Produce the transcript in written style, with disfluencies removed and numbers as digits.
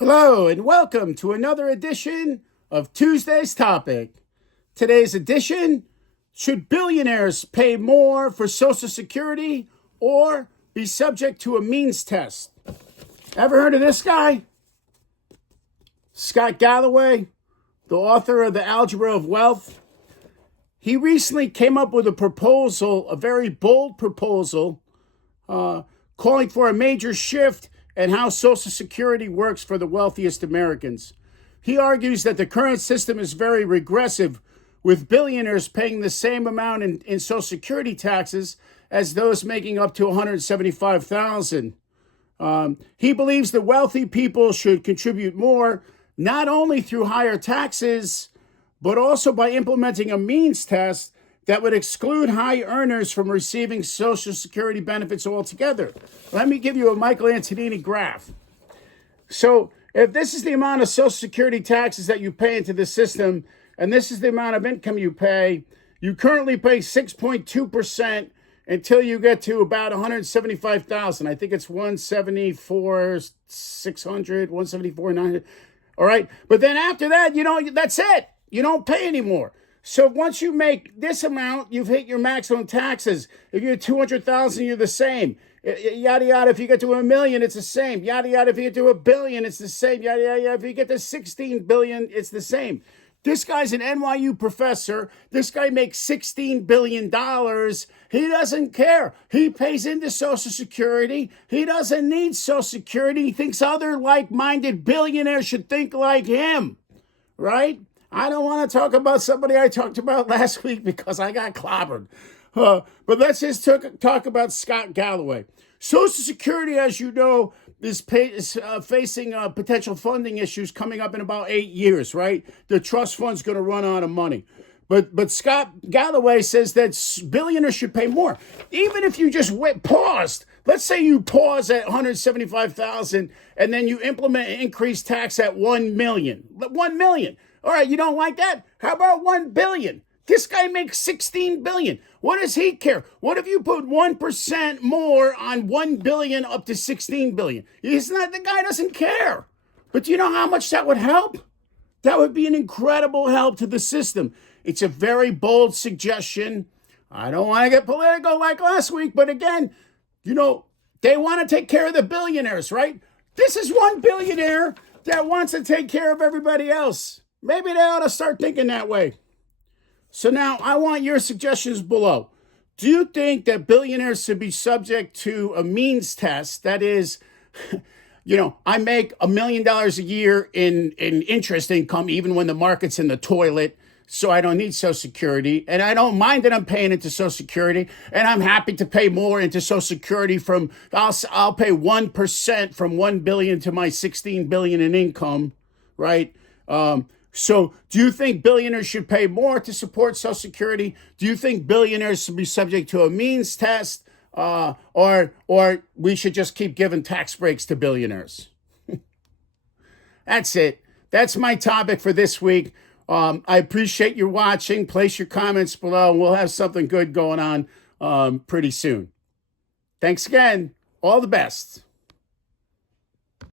Hello and welcome to another edition of Tuesday's Topic. Today's edition: should billionaires pay more for Social Security or be subject to a means test? Ever heard of this guy? Scott Galloway, the author of The Algebra of Wealth. He recently came up with a proposal, a very bold proposal, calling for a major shift in how Social Security works for the wealthiest Americans. He argues that the current system is very regressive, with billionaires paying the same amount in Social Security taxes as those making up to $175,000. He believes the wealthy people should contribute more, not only through higher taxes, but also by implementing a means test that would exclude high earners from receiving Social Security benefits altogether. Let me give you a Michael Antonini graph. So if this is the amount of Social Security taxes that you pay into the system, and this is the amount of income you pay, you currently pay 6.2% until you get to about 175,000. I think it's 174,600, 174,900. All right. But then after that, that's it. You don't pay anymore. So once you make this amount, you've hit your maximum taxes. If you're 200,000, you're the same. Yada, yada. If you get to $1 million, it's the same. Yada, yada. If you get to $1 billion, it's the same. Yada, yada, yada. If you get to 16 billion, it's the same. This guy's an NYU professor. This guy makes $16 billion. He doesn't care. He pays into Social Security. He doesn't need Social Security. He thinks other like-minded billionaires should think like him, right? I don't want to talk about somebody I talked about last week because I got clobbered. But let's just talk about Scott Galloway. Social Security, as you know, is facing potential funding issues coming up in about 8 years, right? The trust fund's going to run out of money. But Scott Galloway says that billionaires should pay more. Even if you just paused, let's say you pause at 175,000 and then you implement an increased tax at 1 million. 1 million. All right, you don't like that? How about 1 billion? This guy makes 16 billion. What does he care? What if you put 1% more on 1 billion up to 16 billion? The guy doesn't care. But do you know how much that would help? That would be an incredible help to the system. It's a very bold suggestion. I don't want to get political like last week, but again, they want to take care of the billionaires, right? This is one billionaire that wants to take care of everybody else. Maybe they ought to start thinking that way. So now I want your suggestions below. Do you think that billionaires should be subject to a means test? That is, I make $1 million a year in interest income, even when the market's in the toilet. So I don't need Social Security. And I don't mind that I'm paying into Social Security. And I'm happy to pay more into Social Security I'll pay 1% from 1 billion to my 16 billion in income, right? So do you think billionaires should pay more to support Social Security? Do you think billionaires should be subject to a means test? Or we should just keep giving tax breaks to billionaires? That's it. That's my topic for this week. I appreciate your watching. Place your comments below. We'll have something good going on pretty soon. Thanks again. All the best.